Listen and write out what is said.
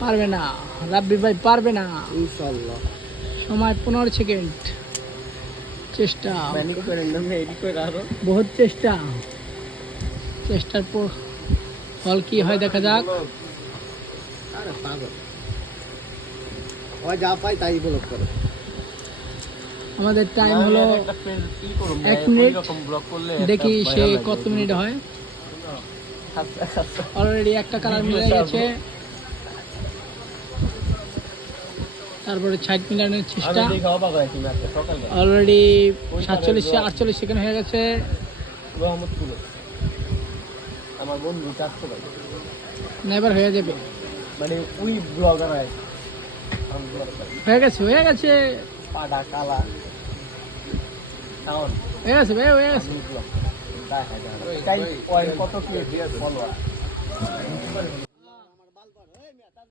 পারবে না, রাব্বি ভাই পারবে না। ইনশাআল্লাহ। সময় 15 সেকেন্ড। চেষ্টা, ম্যানিক করে না এডিট করে আরো বহুত চেষ্টা, চেষ্টার পর ফল কি হয় দেখা যাক। আরে পাগল ওই যা পাই তাই ব্লক করে। আমাদের টাইম হলো 1 মিনিট। দেখি সে কত মিনিট হয়। অলরেডি একটা কালার মিলে গেছে, তারপরে 60 মিনিটের চেষ্টা। অলরেডি 47-48 সেকেন্ড হয়ে গেছে। আমার বন্ধু চাচ্ছে ভাই, নেভার হয়ে যাবে। মানে ওই ব্লগার হয়ে গেছে, হয়ে গেছে, পাডা কালা কারণ হয়ে গেছে ভাই, হয়ে গেছে। কত কি ফলোয়ার